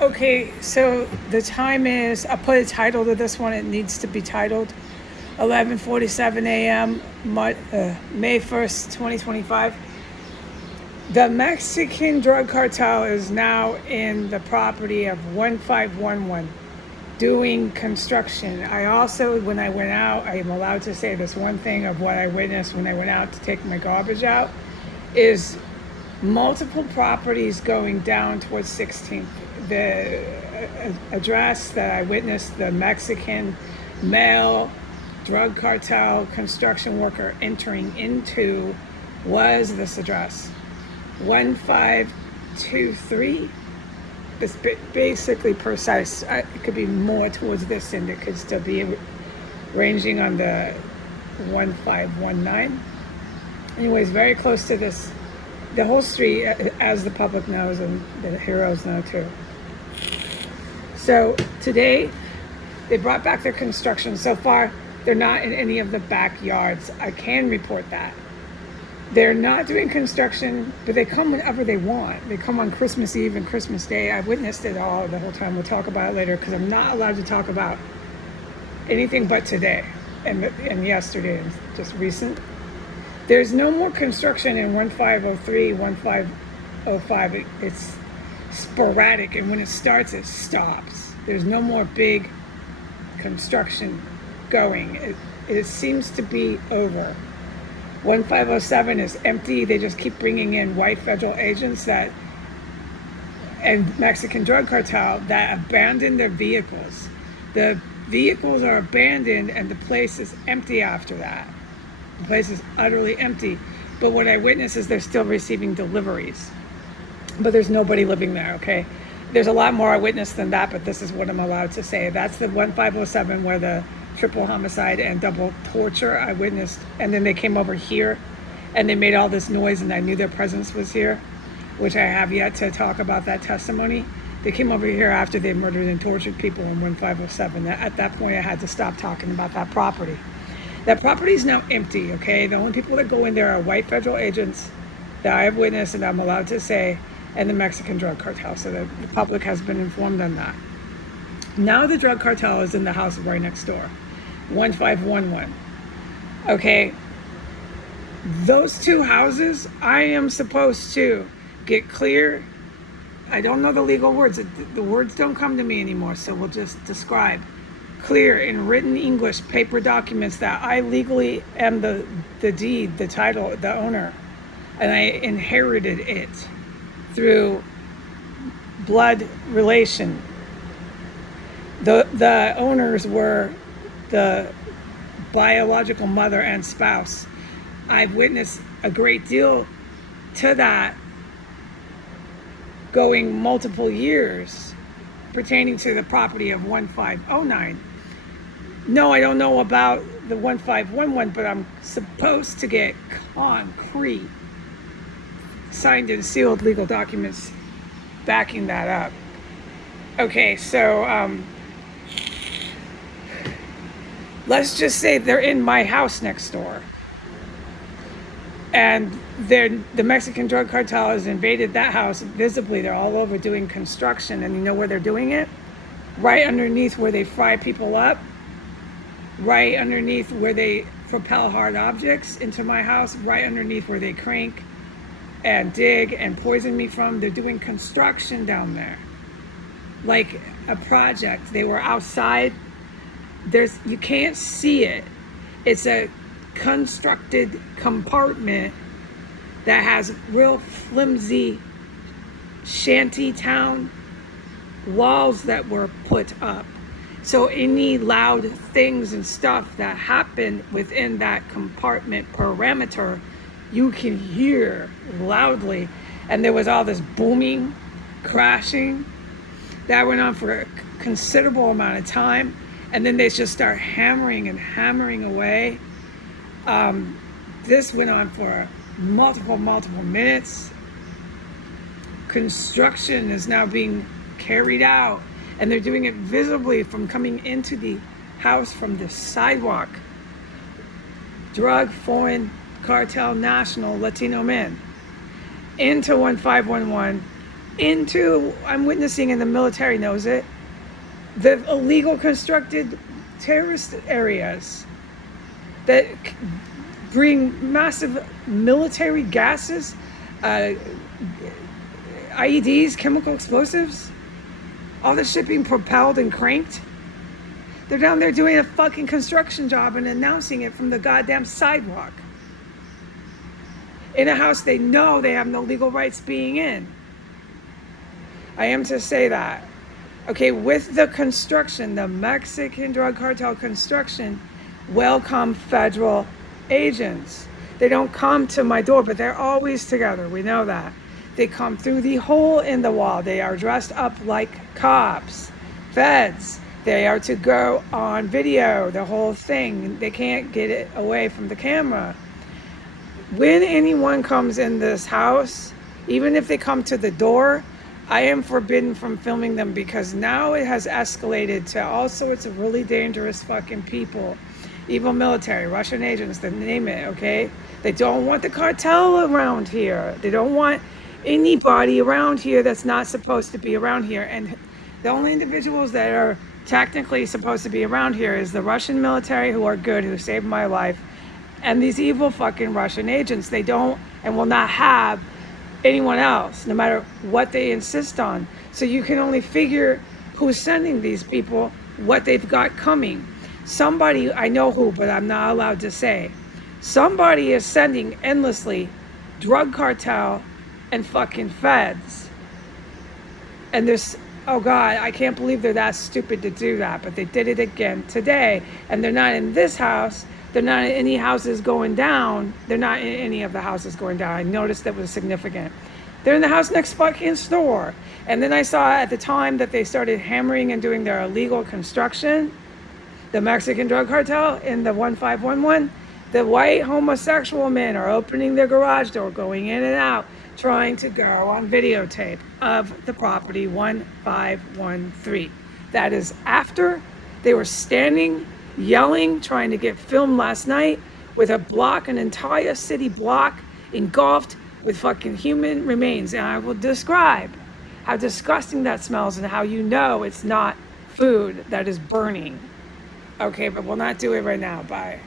Okay, so the time is, I'll put a title to this one. It needs to be titled 11:47 a.m. May 1st, 2025. The Mexican drug cartel is now in the property of 1511 doing construction. I also, when I went out, I am allowed to say this one thing of what I witnessed when I went out to take my garbage out is multiple properties going down towards 16th. The address that I witnessed the Mexican male drug cartel construction worker entering into was this address, 1523. It's basically precise. It could be more towards this end. It could still be ranging on the 1519. Anyways, very close to this. The whole street, as the public knows and the heroes know too. So today, they brought back their construction. So far, they're not in any of the backyards. I can report that. They're not doing construction, but they come whenever they want. They come on Christmas Eve and Christmas Day. I witnessed it all the whole time. We'll talk about it later because I'm not allowed to talk about anything but today and yesterday and just recent. There's no more construction in 1503, 1505. It's sporadic, and when it starts, it stops. There's no more big construction going. It seems to be over. 1507 is empty. They just keep bringing in white federal agents and Mexican drug cartel that abandon their vehicles. The vehicles are abandoned and the place is empty after that. The place is utterly empty. But what I witness is they're still receiving deliveries. But there's nobody living there, okay? There's a lot more I witnessed than that, but this is what I'm allowed to say. That's the 1507 where the triple homicide and double torture I witnessed. And then they came over here and they made all this noise and I knew their presence was here, which I have yet to talk about that testimony. They came over here after they murdered and tortured people in 1507. At that point, I had to stop talking about that property. That property is now empty, okay? The only people that go in there are white federal agents that I have witnessed and I'm allowed to say, and the Mexican drug cartel. So the public has been informed on that. Now the drug cartel is in the house right next door, 1511. Okay, those two houses, I am supposed to get clear. I don't know the legal words. The words don't come to me anymore, so we'll just describe. Clear in written English paper documents that I legally am the deed, the title, the owner, and I inherited it through blood relation. The owners were the biological mother and spouse. I've witnessed a great deal to that going multiple years pertaining to the property of 1509. No, I don't know about the 1511, but I'm supposed to get concrete signed and sealed legal documents backing that up. Okay, so let's just say they're in my house next door. And the Mexican drug cartel has invaded that house visibly. They're all over doing construction. And you know where they're doing it? Right underneath where they fry people up. Right underneath where they propel hard objects into my house. Right underneath where they crank and dig and poison me from. They're doing construction down there. Like a project. They were outside. You can't see it. It's a constructed compartment that has real flimsy shanty town walls that were put up. So any loud things and stuff that happen within that compartment parameter, you can hear loudly. And there was all this booming, crashing that went on for a considerable amount of time. And then they just start hammering and hammering away. This went on for multiple minutes. Construction is now being carried out, and they're doing it visibly from coming into the house from the sidewalk. Drug, foreign, cartel, national, Latino men into 1511, into, I'm witnessing, and the military knows it, the illegal constructed terrorist areas that bring massive military gases, IEDs, chemical explosives, all this shit being propelled and cranked. They're down there doing a fucking construction job and announcing it from the goddamn sidewalk. In a house they know they have no legal rights being in. I am to say that. Okay, with the construction, the Mexican drug cartel construction will come federal agents. They don't come to my door, but they're always together. We know that. They come through the hole in the wall. They are dressed up like cops, feds. They are to go on video, the whole thing. They can't get it away from the camera. When anyone comes in this house, even if they come to the door, I am forbidden from filming them, because now it has escalated to all sorts of really dangerous fucking people. Evil military, Russian agents, they name it, okay? They don't want the cartel around here. They don't want anybody around here that's not supposed to be around here. And the only individuals that are technically supposed to be around here is the Russian military, who are good, who saved my life, and these evil fucking Russian agents. They don't and will not have anyone else, no matter what they insist on. So you can only figure who's sending these people, what they've got coming. Somebody, I know who, but I'm not allowed to say. Somebody is sending endlessly drug cartel and fucking feds. And there's, oh God, I can't believe they're that stupid to do that, but they did it again today. And they're not in this house. They're not in any houses going down. They're not in any of the houses going down. I noticed that was significant. They're in the house next fucking store. And then I saw at the time that they started hammering and doing their illegal construction, the Mexican drug cartel in the 1511, the white homosexual men are opening their garage door, going in and out, trying to go on videotape of the property 1513. That is after they were standing, yelling, trying to get filmed last night with a block, an entire city block engulfed with fucking human remains. And I will describe how disgusting that smells and how you know it's not food that is burning. Okay, but we'll not do it right now. Bye.